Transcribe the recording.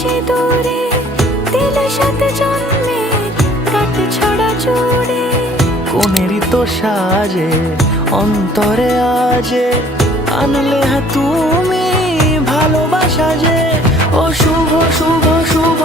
সিঁদুরে দিলে সাথে জন্মের কাট ছড়া জুড়ে। কোনেরই তো সাজে অন্তরে আজে আনলে হ্যাঁ তুমি ভালোবাসা যে। ও শুভ শুভ শুভ